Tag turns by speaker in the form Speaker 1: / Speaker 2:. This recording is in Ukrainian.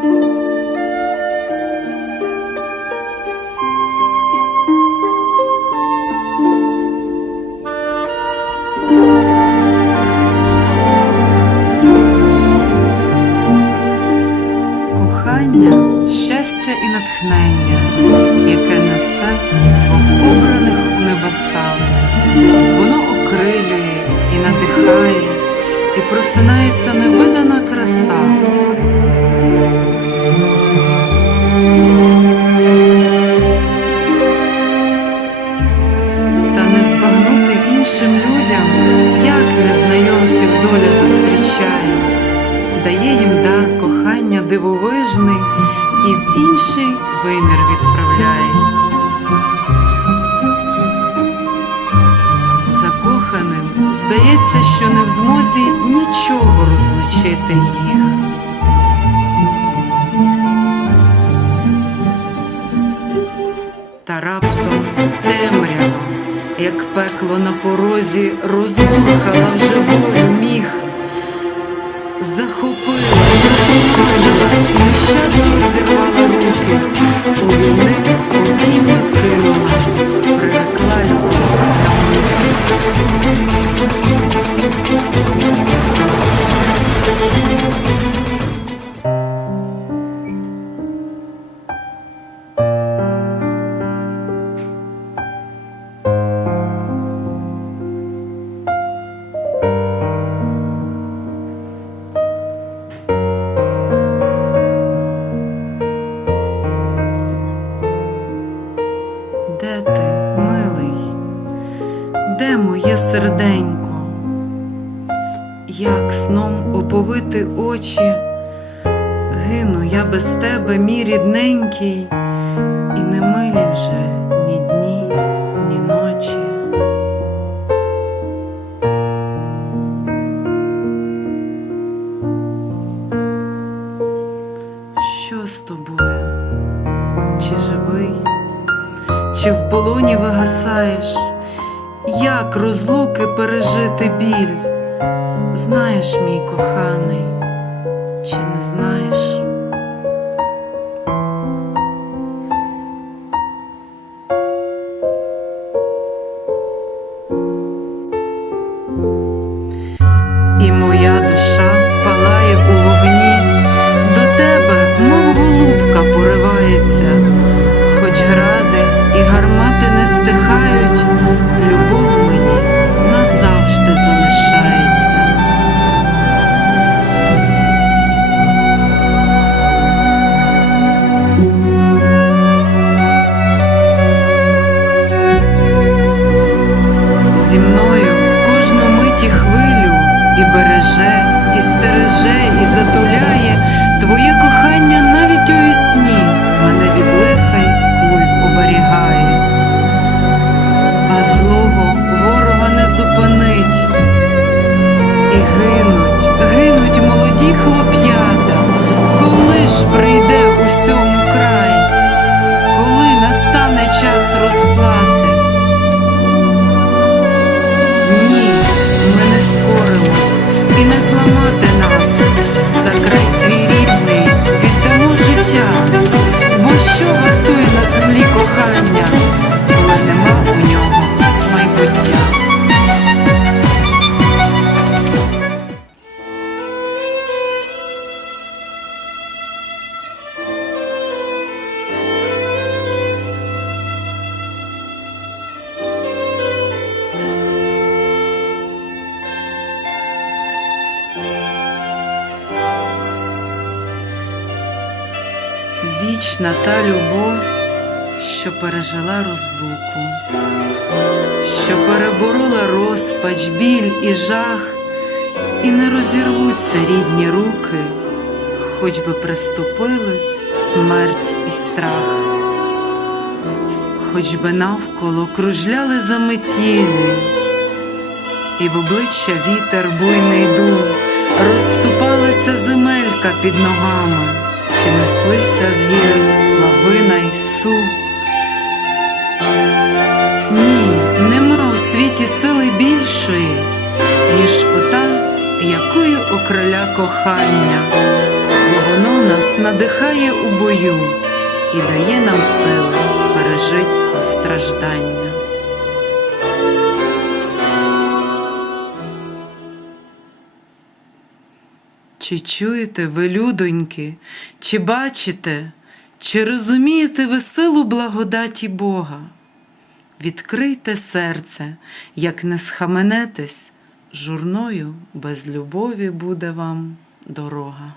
Speaker 1: Кохання, щастя і натхнення, доля зустрічає, дає їм дар кохання дивовижний і в інший вимір відправляє. Закоханим здається, що не в змозі нічого розлучити їх. Як пекло на порозі, розбухала вже болю міг, захопила, затопила і нещадно розірвала руки, у війни обійми серденько? Як сном оповити очі? Гину я без тебе, мій рідненький, і не милі вже ні дні, ні ночі. Що з тобою? Чи живий? Чи в полоні вигасаєш? Як розлуки пережити біль? Знаєш, мій коханий, чи не знаєш? І береже, і стереже, і затуляє. Твоє кохання навіть у вісні мене від лиха й куль оберігає, а злого ворога не зупинить, і гинуть, гинуть молоді хлоп'ята, коли ж прийде Вічна та любов, що пережила розлуку, що переборола розпач, біль і жах, і не розірвуться рідні руки, хоч би приступили смерть і страх, хоч би навколо кружляли заметілі, і в обличчя вітер буйний дув, розступалася земелька під ногами, чи неслися з гір лавина й су. Ні, нема у світі сили більшої, ніж ота, якою окриля кохання, бо воно нас надихає у бою і дає нам сили пережить страждання. Чи чуєте ви, людоньки, чи бачите, чи розумієте ви силу благодаті Бога? Відкрийте серце, як не схаменетесь, журною без любові буде вам дорога.